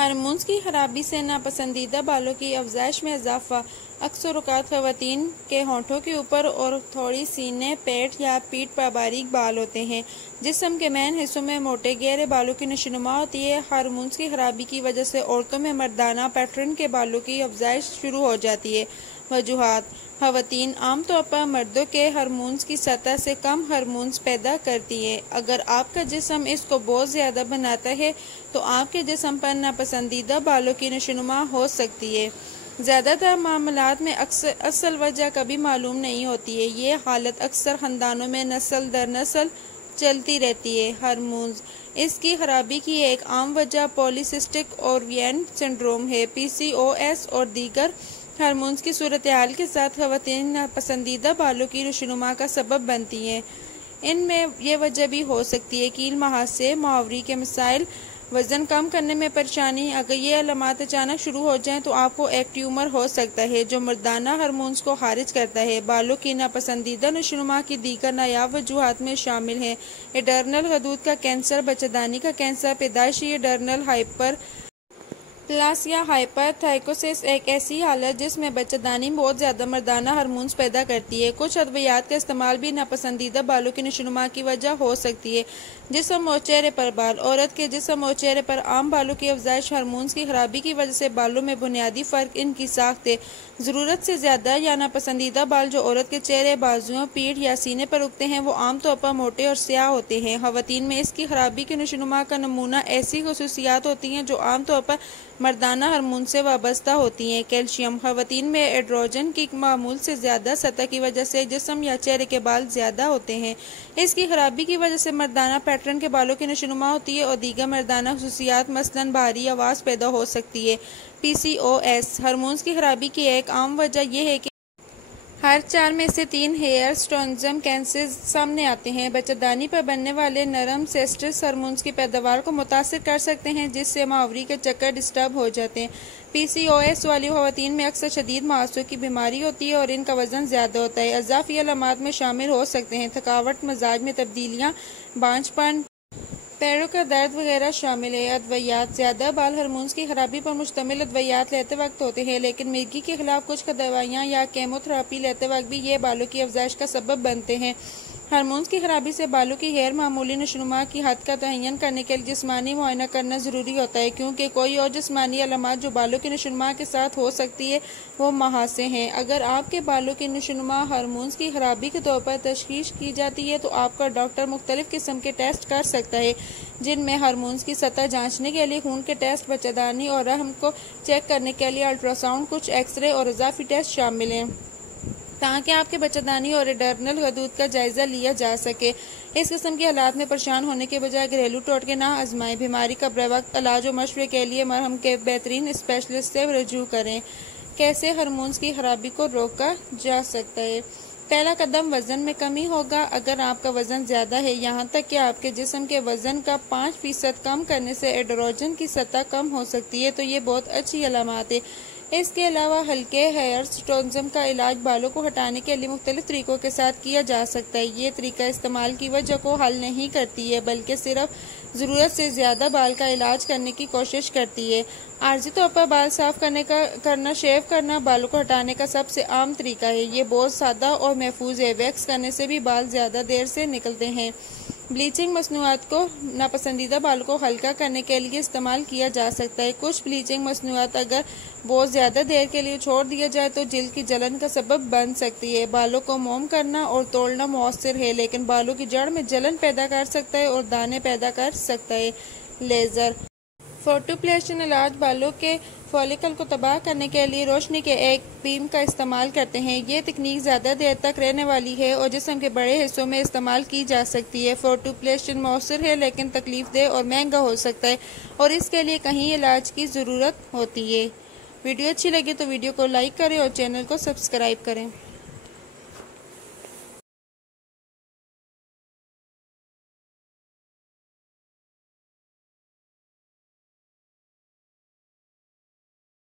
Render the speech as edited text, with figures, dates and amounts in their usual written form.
Hormones की खराबी से नापसंदीदा बालों की अफजाइश में इजाफा। अक्सर औक़ात ख़वातीन के होंठों के ऊपर और थोड़ी सीने, पेट या पीठ पर बारीक बाल होते हैं। जिस्म के मैन हिस्सों में मोटे गहरे बालों की नशोनुमा होती है। हार्मोन्स की खराबी की वजह से औरतों में मर्दाना पैटर्न के बालों की अफजाइश शुरू हो जाती है। वजूहात: ख़वातीन आमतौर पर मर्दों के हार्मोन्स की सतह से कम हार्मोन्स पैदा करती हैं। अगर आपका जिस्म इसको बहुत ज़्यादा बनाता है तो आपके जिस्म पर नापसंदीदा बालों की नशोनुमा हो सकती है। ज़्यादातर मामलात में असल वजह कभी मालूम नहीं होती है। ये हालत अक्सर ख़ानदानों में नस्ल दर नस्ल चलती रहती है। हार्मोन्स इसकी खराबी की एक आम वजह पॉलीसिस्टिक ओवेरियन सिंड्रोम है। PCOS और दीगर हार्मोन्स की सूरत हाल के साथ ख़वातीन नापसंदीदा बालों की नशोनुमा का सबब बनती हैं। इनमें यह वजह भी हो सकती है कील मुहासे, मुहावरे के मसाइल, वज़न कम करने में परेशानी। अगर ये अलामात अचानक शुरू हो जाएं तो आपको एक ट्यूमर हो सकता है जो मर्दाना हार्मोन्स को खारिज करता है। बालों की नापसंदीदा नशोनुमा की दीगर नायाब वजूहात में शामिल हैं एडर्नल गदूद का कैंसर, बच्चेदानी का कैंसर, पैदाइशी एडर्नल हाइपर प्लासिया हाइपरथाइकोसिस एक ऐसी हालत जिसमें बच्चेदानी बहुत ज़्यादा मर्दाना हार्मोन्स पैदा करती है। कुछ अद्वियात का इस्तेमाल भी नापसंदीदा बालों की नशोनुमा की वजह हो सकती है। जिस्म और चेहरे पर बाल: औरत के जिस्म और चेहरे पर आम बालों की अफजाइश हार्मोन्स की खराबी की वजह से बालों में बुनियादी फ़र्क इनकी साख्त है। ज़रूरत से ज़्यादा या नापसंदीदा बाल जो औरत के चेहरे, बाजुओं, पीठ या सीने पर उगते हैं वो आमतौर पर मोटे और स्याह होते हैं। ख़वातीन में इसकी खराबी की नशोनुमा का नमूना ऐसी खसूसियात होती हैं जो आमतौर पर मर्दाना हार्मोन से वाबस्ता होती हैं। कैल्शियम: ख़वातीन में एड्रोजन की मामूल से ज़्यादा सतह की वजह से जिस्म या चेहरे के बाल ज़्यादा होते हैं। इसकी खराबी की वजह से मर्दाना पैटर्न के बालों की नशोनुमा होती है और दीगर मर्दाना खसूसियात मसलन भारी आवाज़ पैदा हो सकती है। PCOS हार्मोन्स की खराबी की एक आम वजह यह है कि हर 4 में से 3 हेयर स्ट्रोमज़म कैंसर सामने आते हैं। बच्चेदानी पर बनने वाले नरम सेस्ट्रस हार्मोन्स की पैदावार को मुतासिर कर सकते हैं जिससे मुहावरे के चक्कर डिस्टर्ब हो जाते हैं। PCOS वाली ख़वातीन में अक्सर शदीद मुहासों की बीमारी होती है और इनका वज़न ज़्यादा होता है। अज़ाफ़ी अलामात में शामिल हो सकते हैं थकावट, मिजाज में तब्दीलियाँ, बांझपन, पैरों का दर्द वगैरह शामिल है। अद्वियात: ज़्यादा बाल हार्मोन्स की खराबी पर मुश्तमिल अद्वियात लेते वक्त होते हैं, लेकिन मिर्गी के खिलाफ कुछ दवाइयाँ या केमोथेरेपी लेते वक्त भी ये बालों की अफजाइश का सबब बनते हैं। हार्मोन्स की खराबी से बालों की गैर मामूली नशोनुमा की हद का तयन करने के लिए जिस्मानी मुआयना करना ज़रूरी होता है, क्योंकि कोई और जिस्मानी अलामात जो बालों की नशोनुमा के साथ हो सकती है वो मुहासे हैं। अगर आपके बालों की नशोनुमा हार्मोन्स की खराबी के तौर पर तशख़ीस की जाती है तो आपका डॉक्टर मुख्तलिफ किस्म के टेस्ट कर सकता है, जिनमें हार्मोन्स की सतह जाँचने के लिए खून के टेस्ट, बच्चेदानी और रहम को चेक करने के लिए अल्ट्रासाउंड, कुछ एक्सरे और इजाफी टेस्ट शामिल हैं ताकि आपके बच्चेदानी और एडर्नल गदूद का जायजा लिया जा सके। इस किस्म के हालात में परेशान होने के बजाय घरेलू टोटके ना आजमाएं। बीमारी का बरवक्त इलाज और मशवरे के लिए मरहम के बेहतरीन स्पेशलिस्ट से रजू करें। कैसे हार्मोन्स की खराबी को रोका जा सकता है? पहला कदम वज़न में कमी होगा। अगर आपका वज़न ज़्यादा है, यहाँ तक कि आपके जिस्म के वज़न का 5% कम करने से एड्रोजन की सतह कम हो सकती है, तो ये बहुत अच्छी अलामत है। इसके अलावा हल्के हेयर स्ट्रोमज़म का इलाज बालों को हटाने के लिए मुख्तलिफ तरीकों के साथ किया जा सकता है। ये तरीका इस्तेमाल की वजह को हल नहीं करती है, बल्कि सिर्फ ज़रूरत से ज़्यादा बाल का इलाज करने की कोशिश करती है। आर्जी तौर पर बाल साफ शेव करना बालों को हटाने का सबसे आम तरीका है। ये बहुत सादा और महफूज है। वैक्स करने से भी बाल ज़्यादा देर से निकलते हैं। ब्लीचिंग मसनूआत को नापसंदीदा बालों को हल्का करने के लिए इस्तेमाल किया जा सकता है। कुछ ब्लीचिंग मसनूआत अगर बहुत ज़्यादा देर के लिए छोड़ दिया जाए तो जिल्द की जलन का सबब बन सकती है। बालों को मोम करना और तोड़ना मौसर है, लेकिन बालों की जड़ में जलन पैदा कर सकता है और दाने पैदा कर सकता है। लेज़र फोटोप्लेशन इलाज बालों के फॉलिकल को तबाह करने के लिए रोशनी के एक बीम का इस्तेमाल करते हैं। ये तकनीक ज़्यादा देर तक रहने वाली है और जिस्म के बड़े हिस्सों में इस्तेमाल की जा सकती है। फोटोप्लेशन मौसर है, लेकिन तकलीफ दे और महंगा हो सकता है और इसके लिए कहीं इलाज की ज़रूरत होती है। वीडियो अच्छी लगी तो वीडियो को लाइक करें और चैनल को सब्सक्राइब करें।